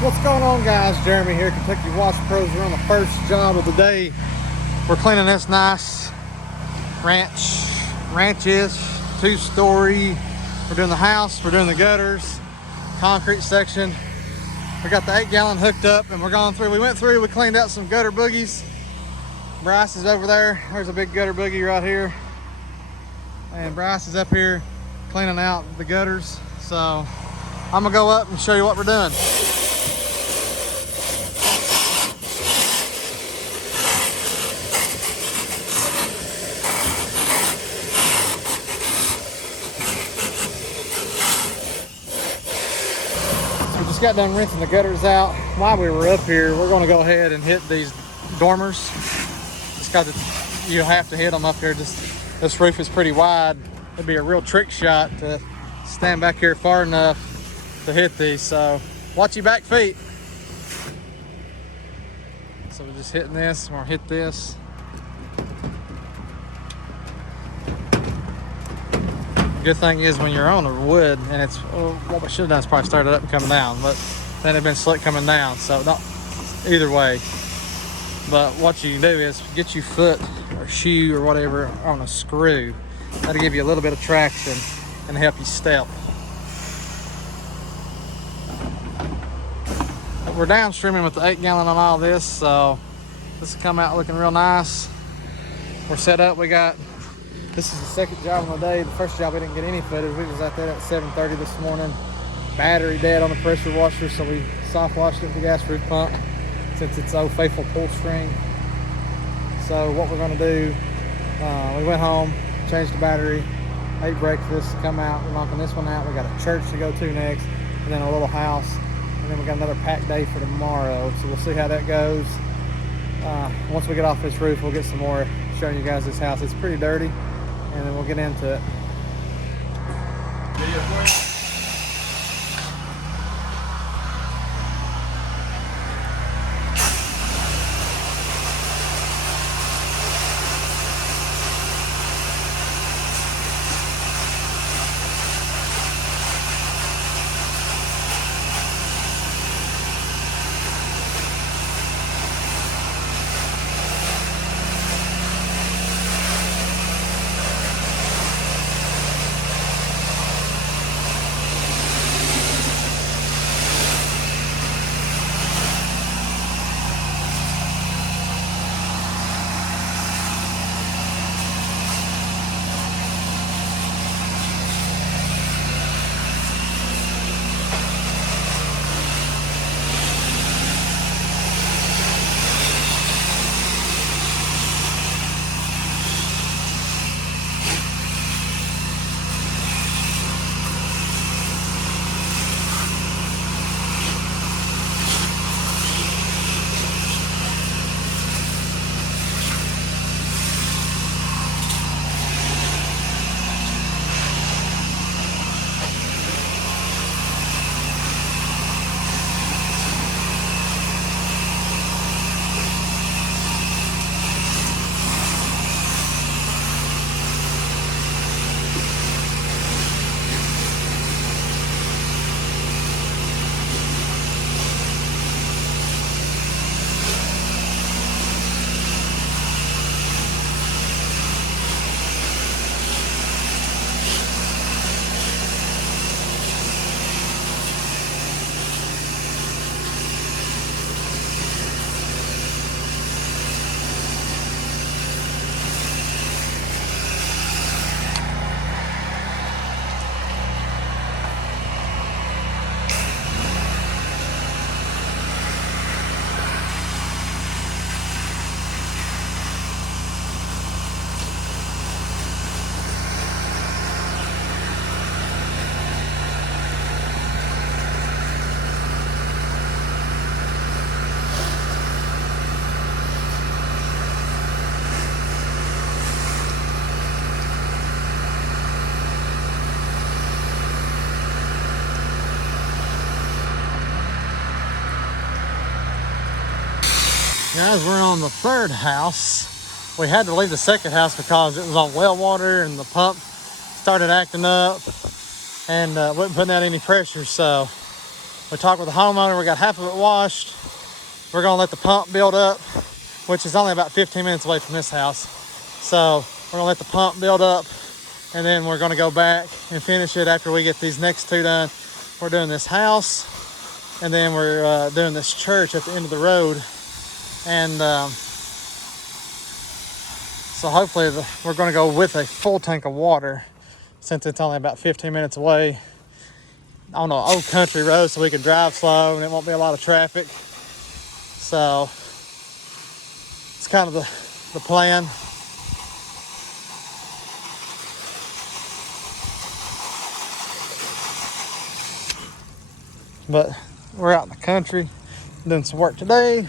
What's going on, guys? Jeremy here, Kentucky Wash Pros. We're on the first job of the day. We're cleaning this nice ranch-ish, 2-story. We're doing the house, we're doing the gutters, concrete section. We got the 8-gallon hooked up and we're going through. We cleaned out some gutter boogies. Bryce is over there. There's a big gutter boogie right here. And Bryce is up here cleaning out the gutters. So I'm gonna go up and show you what we're doing. We just got done rinsing the gutters out. While we were up here, we're gonna go ahead and hit these dormers. Just got to, you have to hit them up here. This roof is pretty wide. It'd be a real trick shot to stand back here far enough to hit these. So watch your back feet. So we're just hitting this. We're gonna hit this. Good thing is when you're on the wood and it's, what we should have done is probably started up and coming down, but then it'd been slick coming down. So not either way. But what you can do is get your foot or shoe or whatever on a screw. That'll give you a little bit of traction and help you step. We're downstreaming with the 8-gallon on all this, so this will come out looking real nice. We're set up. This is the second job of the day. The first job we didn't get any footage. We was out there at 7:30 this morning. Battery dead on the pressure washer, so we soft washed it with the gas roof pump since it's old faithful pull string. So what we're gonna do, we went home, changed the battery, ate breakfast, come out, we're knocking this one out. We got a church to go to next, and then a little house, and then we got another pack day for tomorrow. So we'll see how that goes. Once we get off this roof, we'll get some more showing you guys this house. It's pretty dirty, and then we'll get into it. Guys, we're on the third house. We had to leave the second house because it was on well water and the pump started acting up and wasn't putting out any pressure. So We talked with the homeowner. We got half of it washed. We're gonna let the pump build up, which is only about 15 minutes away from this house. So we're gonna let the pump build up, and then we're gonna go back and finish it after we get these next two done. We're doing this house, and then we're doing this church at the end of the road. And so hopefully we're gonna go with a full tank of water, since it's only about 15 minutes away on an old country road, so we can drive slow and it won't be a lot of traffic. So it's kind of the plan. But we're out in the country doing some work today.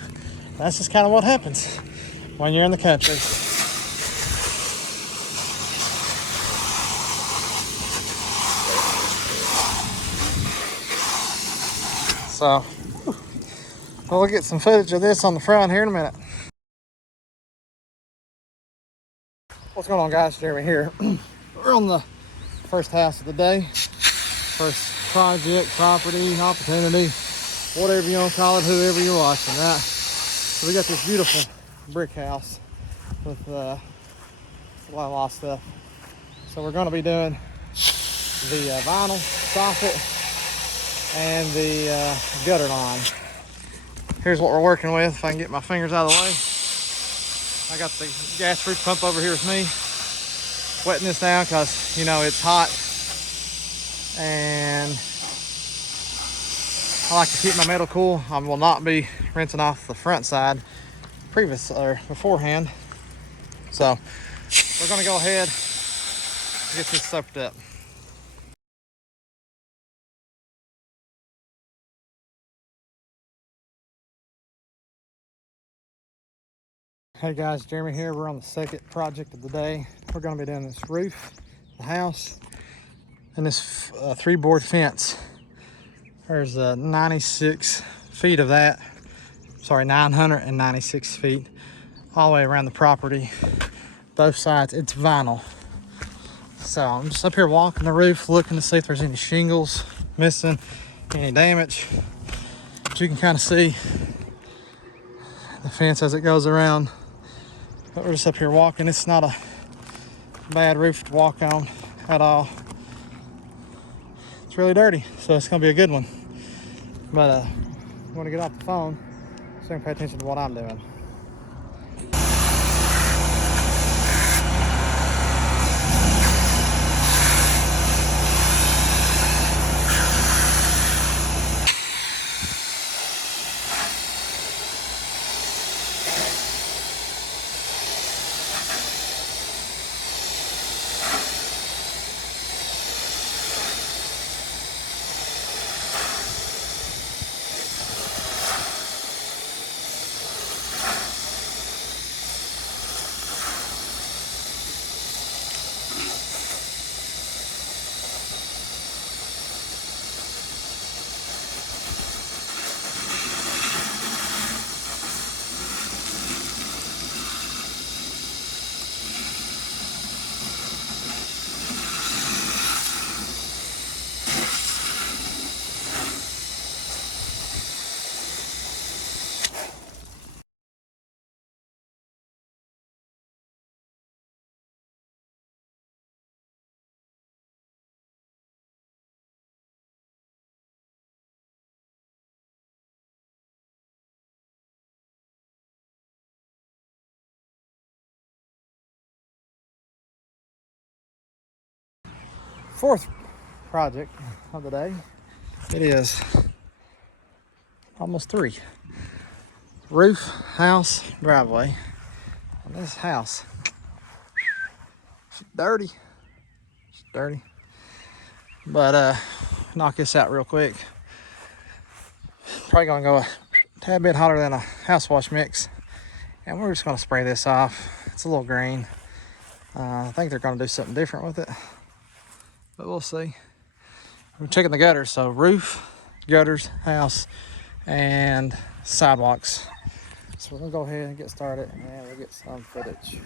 That's just kind of what happens when you're in the country. So we'll get some footage of this on the front here in a minute. What's going on, guys? Jeremy here. We're on the first house of the day. First project, property, opportunity, whatever you want to call it, whoever you're watching. Right? So we got this beautiful brick house with a lot of stuff. So we're going to be doing the vinyl soffit and the gutter line. Here's what we're working with. If I can get my fingers out of the way. I got the gas roof pump over here with me, wetting this down because, you know, it's hot. And I like to keep my metal cool. I will not be rinsing off the front side beforehand. So we're gonna go ahead and get this soaked up. Hey guys, Jeremy here. We're on the second project of the day. We're gonna be doing this roof, the house, and this 3-board fence. There's 96 feet of that. Sorry, 996 feet all the way around the property. Both sides, it's vinyl. So I'm just up here walking the roof, looking to see if there's any shingles missing, any damage. But you can kind of see the fence as it goes around. But we're just up here walking. It's not a bad roof to walk on at all. It's really dirty, so it's gonna be a good one. But I'm gonna get off the phone so I can pay attention to what I'm doing. Fourth project of the day. It is almost 3. Roof, house, driveway. And this house, it's dirty. It's dirty. But knock this out real quick. Probably gonna go a tad bit hotter than a house wash mix. And we're just gonna spray this off. It's a little green. I think they're gonna do something different with it, but we'll see. We're checking the gutters, so roof, gutters, house, and sidewalks. So we're gonna go ahead and get started, and we'll get some footage.